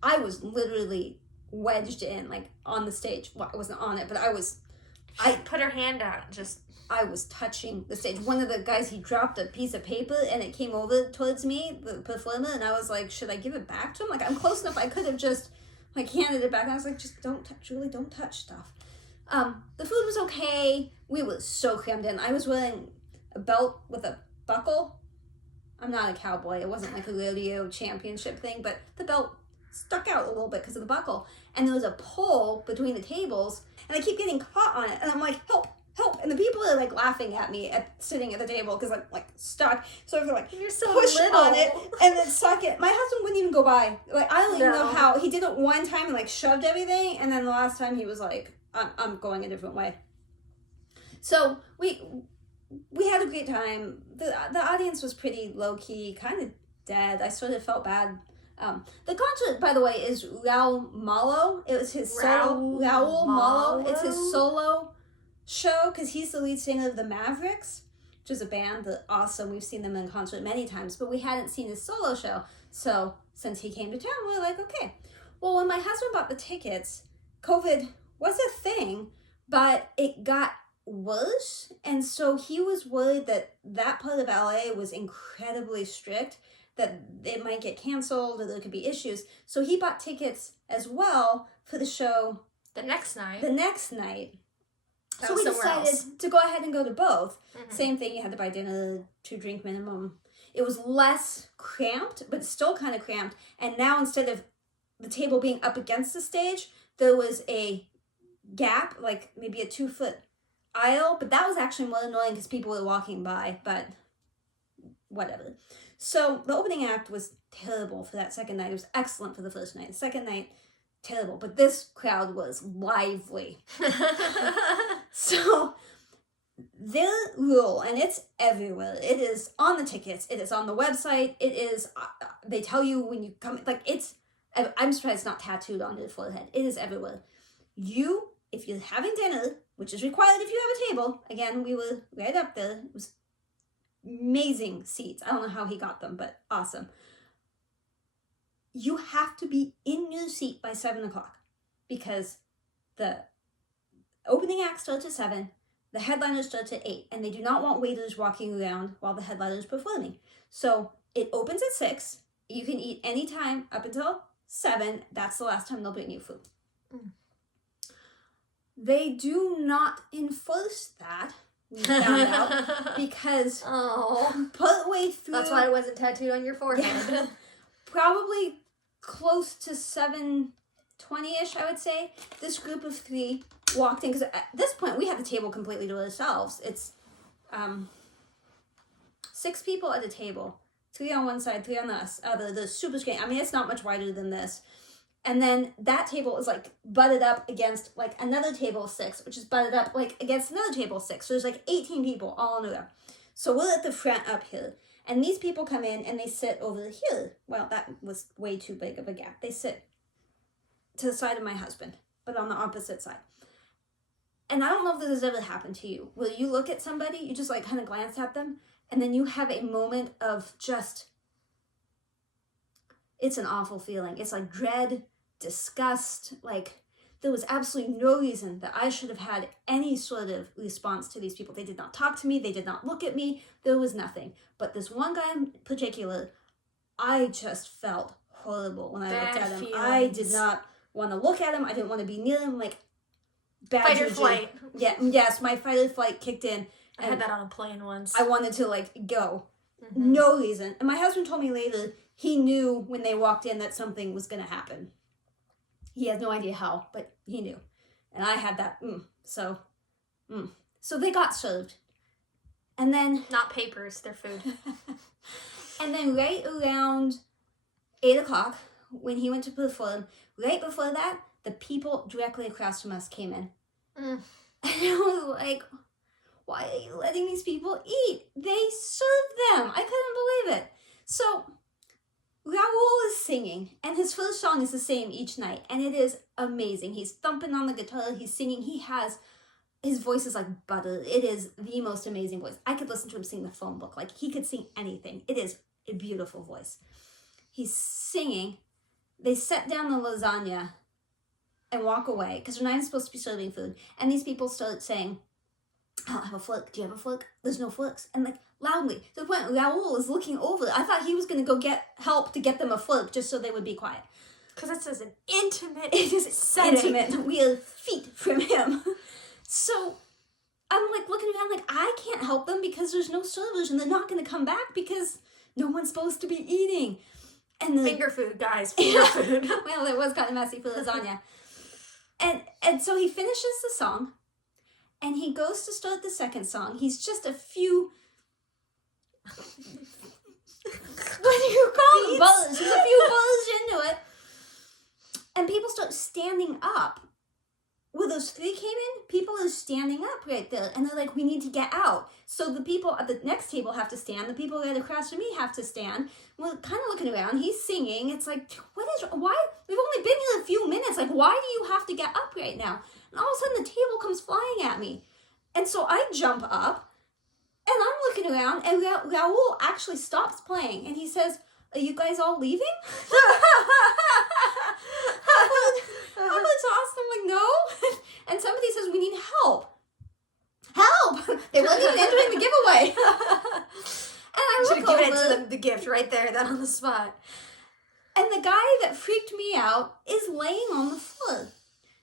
I was literally wedged in, like, on the stage. Well, I wasn't on it, but I put her hand out and just... I was touching the stage. One of the guys, he dropped a piece of paper and it came over towards me, the performer, and I was like, should I give it back to him? Like, I'm close enough, I could have just, like, handed it back. And I was like, just don't touch, Julie, don't touch stuff. The food was okay. We were so crammed in. I was wearing a belt with a buckle. I'm not a cowboy. It wasn't like a rodeo championship thing, but the belt stuck out a little bit because of the buckle. And there was a pole between the tables, and I keep getting caught on it. And I'm like, help. And the people are like laughing at me sitting at the table because I'm like stuck. So they're like, you're so push little on it and then suck it. My husband wouldn't even go by. Like, I don't even know how. He did it one time and like shoved everything. And then the last time he was like, I'm going a different way. So we had a great time. The audience was pretty low key, kind of dead. I sort of felt bad. The concert, by the way, is Raul Malo. It was his solo. Raul Malo. It's his solo show because he's the lead singer of the Mavericks, which is a band that awesome. We've seen them in concert many times, but we hadn't seen his solo show. So since he came to town, we were like, okay. Well, when my husband bought the tickets, COVID was a thing, but it got worse. And so he was worried that that part of LA was incredibly strict, that it might get canceled or there could be issues. So he bought tickets as well for the show the next night. So we decided to go ahead and go to both. Mm-hmm. Same thing, you had to buy dinner, 2 drink minimum. It was less cramped, but still kind of cramped. And now instead of the table being up against the stage, there was a gap, like maybe a 2-foot aisle. But that was actually more annoying because people were walking by, but whatever. So the opening act was terrible for that second night. It was excellent for the first night. The second night, terrible. But this crowd was lively. So their rule, and it's everywhere. It is on the tickets. It is on the website. It is, they tell you when you come, like it's, I'm surprised it's not tattooed onto the forehead. It is everywhere. You, if you're having dinner, which is required if you have a table, again, we were right up there. It was amazing seats. I don't know how he got them, but awesome. You have to be in your seat by 7 o'clock because the opening act starts at 7, the headliner starts at 8, and they do not want waiters walking around while the headliner is performing. So it opens at 6. You can eat anytime up until 7. That's the last time they'll bring you food. Mm. They do not enforce that, we found out, because partway through... That's why it wasn't tattooed on your forehead. Yeah, probably close to 7:20-ish, I would say, this group of 3 walked in, because at this point we had the table completely to ourselves. It's 6 people at a table, 3 on one side, 3 on the other. The super screen. I mean, it's not much wider than this. And then that table is like butted up against like another table of 6, which is butted up like against another table of 6. So there's like 18 people all in there. So we're at the front up here. And these people come in and they sit over here. Well, that was way too big of a gap. They sit to the side of my husband, but on the opposite side. And I don't know if this has ever happened to you, where you look at somebody, you just like kind of glance at them, and then you have a moment of just, it's an awful feeling. It's like dread, disgust, like there was absolutely no reason that I should have had any sort of response to these people. They did not talk to me. They did not look at me. There was nothing. But this one guy in particular, I just felt horrible when I looked at him. Feelings. I did not want to look at him. I didn't want to be near him. Like, bad fight or flight. Yeah, yes, my fight or flight kicked in. I had that on a plane once. I wanted to, like, go. Mm-hmm. No reason. And my husband told me later he knew when they walked in that something was going to happen. He had no idea how, but he knew. And I had that, So they got served. And then... Not papers, they're food. And then right around 8 o'clock, when he went to perform, right before that, the people directly across from us came in. And I was like, why are you letting these people eat? They serve them. I couldn't believe it. So Raul is singing, and his first song is the same each night, and it is amazing. He's thumping on the guitar, he's singing, his voice is like butter. It is the most amazing voice. I could listen to him sing the phone book. Like, he could sing anything. It is a beautiful voice. He's singing. They set down the lasagna and walk away, because they're not even supposed to be serving food. And these people start saying, I don't have a fork. Do you have a fork? There's no forks. And like, loudly, to the point Raul is looking over. I thought he was going to go get help to get them a fork just so they would be quiet. Because this is an intimate It is setting. intimate. We are feet from him. So I'm like looking around like, I can't help them because there's no servers and they're not going to come back because no one's supposed to be eating. And Finger food, guys. Finger food. Well, it was kind of messy for lasagna. And so he finishes the song and he goes to start the second song. He's just a few... what do you call it? Buzz. He's a few buzz into it. And people start standing up. Where those three came in, people are standing up right there. And they're like, we need to get out. So the people at the next table have to stand. The people right across from me have to stand. We're kind of looking around. He's singing. It's like, why? We've only been here a few minutes. Like, why do you have to get up right now? And all of a sudden the table comes flying at me. And so I jump up. And I'm looking around. And Raul actually stops playing. And he says, are you guys all leaving? I'm gonna toss them like, no. And somebody says, we need help. Help! They weren't even entering the giveaway. And I should look have given over, it to them, the gift right there, then on the spot. and the guy that freaked me out is laying on the floor.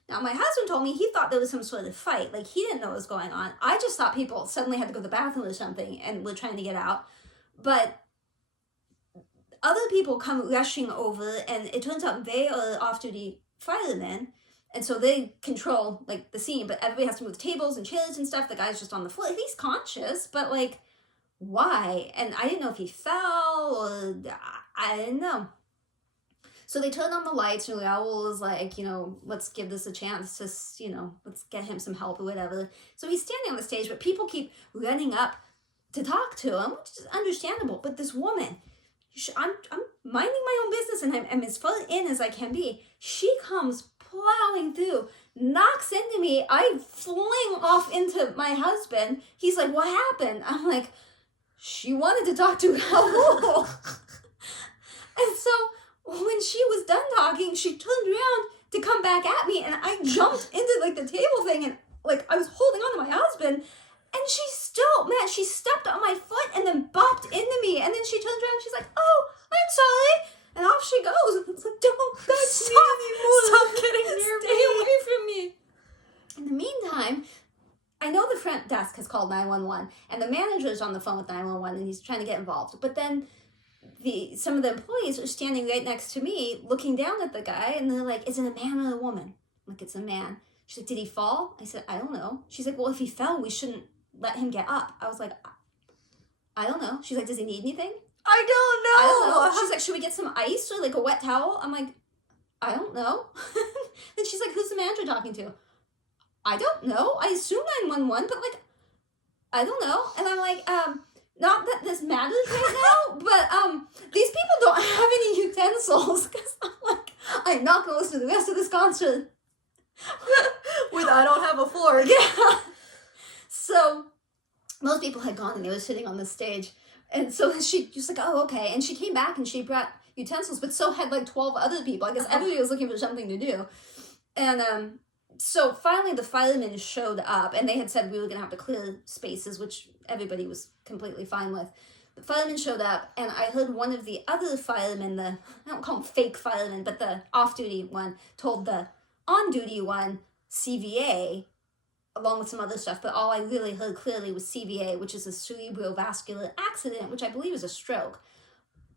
Now, my husband told me he thought there was some sort of fight. Like, he didn't know what was going on. I just thought people suddenly had to go to the bathroom or something and were trying to get out. But other people come rushing over, and it turns out they are off-duty firemen, and so they control, like, the scene, but everybody has to move tables and chairs and stuff. The guy's just on the floor. He's conscious, but, like, why? And I didn't know if he fell, or I didn't know. So they turned on the lights, and Raul was like, let's give this a chance to, let's get him some help or whatever. So he's standing on the stage, but people keep running up to talk to him, which is understandable. But this woman, I'm minding my own business, and I'm as far in as I can be. She comes plowing through, knocks into me. I fling off into my husband. He's like, what happened? I'm like, she wanted to talk to Raul. And so when she was done talking, she turned around to come back at me, and I jumped into like the table thing, and like I was holding on to my husband. And she stepped on my foot and then bopped into me. And then she turns around and she's like, oh, I'm sorry. And off she goes. It's like, don't touch me anymore. Stop getting near me. Stay away from me. In the meantime, I know the front desk has called 911. And the manager is on the phone with 911 and he's trying to get involved. But then some of the employees are standing right next to me looking down at the guy. And they're like, is it a man or a woman? I'm like, it's a man. She's like, did he fall? I said, I don't know. She's like, well, if he fell, we shouldn't let him get up. I was like, I don't know. She's like, does he need anything? I don't know. She's like, should we get some ice or like a wet towel? I'm like, I don't know. Then she's like, who's the manager talking to? I don't know. I assume 911, but like, I don't know. And I'm like, not that this matters right now, but these people don't have any utensils, because I'm like, I'm not going to listen to the rest of this concert with I don't have a fork. Yeah. So most people had gone and they were sitting on the stage. And so she was like, oh, okay. And she came back and she brought utensils, but so had like 12 other people. I guess everybody was looking for something to do. And so finally the firemen showed up, and they had said we were going to have to clear spaces, which everybody was completely fine with. The firemen showed up, and I heard one of the other firemen, I don't call them fake firemen, but the off-duty one, told the on-duty one CVA, along with some other stuff, but all I really heard clearly was CVA, which is a cerebrovascular accident, which I believe is a stroke.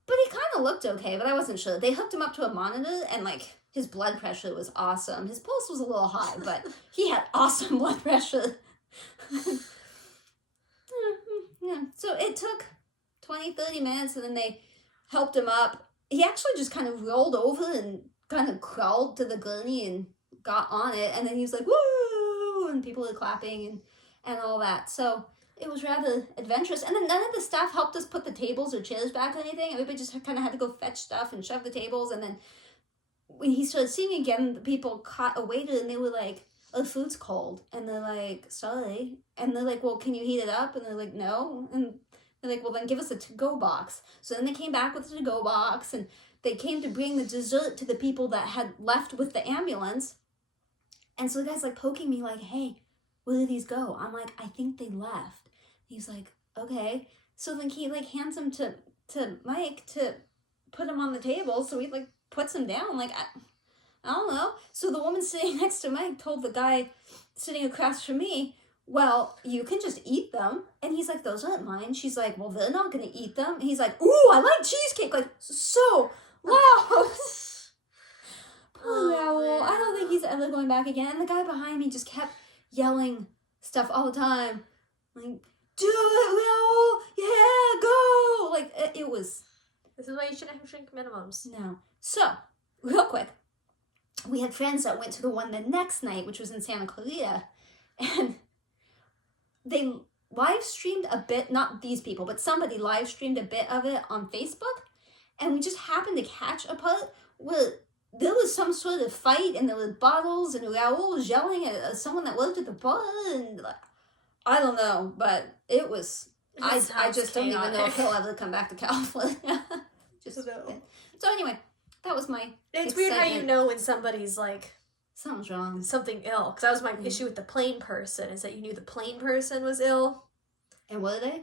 But he kind of looked okay, but I wasn't sure. They hooked him up to a monitor, and like his blood pressure was awesome. His pulse was a little high, but he had awesome blood pressure. Yeah. So it took 20, 30 minutes, and then they helped him up, he actually just kind of rolled over and kind of crawled to the gurney and got on it, and then he was like, woo, and people were clapping and all that. So it was rather adventurous. And then none of the staff helped us put the tables or chairs back or anything. Everybody just kind of had to go fetch stuff and shove the tables. And then when he started singing again, the people caught a waiter and they were like, oh, the food's cold. And they're like, sorry. And they're like, well, can you heat it up? And they're like, no. And they're like, well, then give us a to-go box. So then they came back with a to-go box, and they came to bring the dessert to the people that had left with the ambulance. And so the guy's like poking me like, hey, where did these go? I'm like, I think they left. He's like, okay. So then he like hands them to Mike to put them on the table. So he like puts them down. Like, I don't know. So the woman sitting next to Mike told the guy sitting across from me, well, you can just eat them. And he's like, those aren't mine. She's like, well, they're not going to eat them. And he's like, ooh, I like cheesecake. Like, so loud. Poor Raoul. I don't think he's ever going back again. And the guy behind me just kept yelling stuff all the time. Like, do it, Raoul. Yeah, go. Like, it was. This is why you shouldn't have drink minimums. No. So, real quick. We had friends that went to the one the next night, which was in Santa Clarita. And they live streamed a bit, not these people, but somebody live streamed a bit of it on Facebook. And we just happened to catch a part where there was some sort of fight and there were bottles and Raoul was yelling at someone that worked at the bar. And like, I don't know, but it was, I just don't even know if he'll ever come back to California. Just no. So anyway, that was my It's weird how you know when somebody's like, something's wrong. Something ill. Because that was my issue with the plane person, is that you knew the plane person was ill. And were they?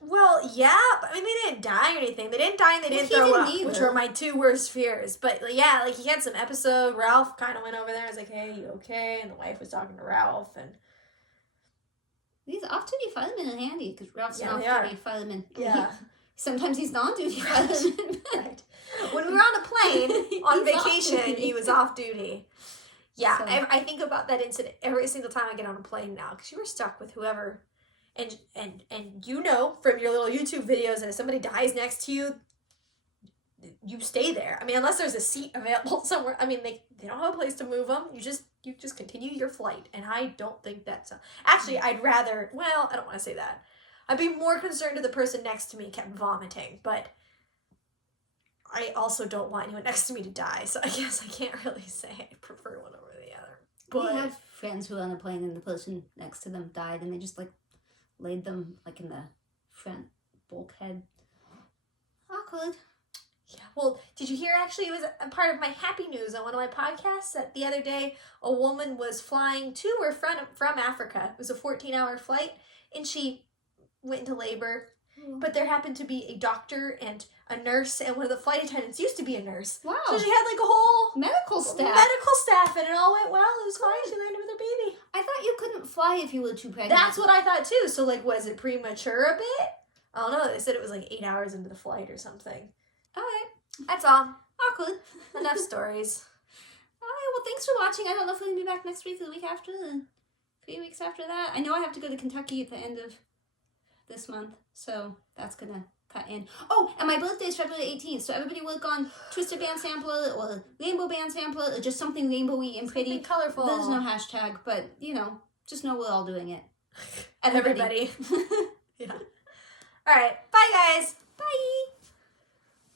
Well, yeah. But, I mean, they didn't die or anything. They didn't die and they didn't throw up, which were my two worst fears. But, yeah, like, he had some episode. Ralph kind of went over there and was like, hey, you okay? And the wife was talking to Ralph. And these off-duty firemen are handy, because Ralph's an off-duty fireman. Yeah. Sometimes he's non-duty fireman. Right. When we were on a plane on vacation, he was off-duty. Yeah, so. I think about that incident every single time I get on a plane now, because you were stuck with whoever, and you know from your little YouTube videos that if somebody dies next to you, you stay there. I mean, unless there's a seat available somewhere. I mean, they don't have a place to move them. You just continue your flight, and I don't think that's actually. I'd rather. Well, I don't want to say that. I'd be more concerned if the person next to me kept vomiting, but I also don't want anyone next to me to die, so I guess I can't really say I prefer one over the other. But we have friends who were on a plane and the person next to them died, and they just like laid them like in the front bulkhead. Awkward. Yeah. Well, did you hear actually it was a part of my happy news on one of my podcasts that the other day a woman was flying to or from Africa. It was a 14-hour flight, and she went into labor. But there happened to be a doctor and a nurse, and one of the flight attendants used to be a nurse. Wow. So she had like a whole medical staff, and it all went well. It was fine. She landed with her baby. I thought you couldn't fly if you were too pregnant. That's what I thought too. So like, was it premature a bit? I don't know. They said it was like 8 hours into the flight or something. All right. That's all. Awkward. Enough stories. All right. Well, thanks for watching. I don't know if we're going to be back next week or the week after, or 3 weeks after that. I know I have to go to Kentucky at the end of this month, so that's gonna cut in. Oh, and my birthday is February 18th, so everybody work on Twisted Band Sampler or Rainbow Band Sampler or just something rainbowy and pretty. Something colorful. There's no hashtag, but you know, just know we're all doing it. Everybody. Yeah. All right. Bye, guys. Bye.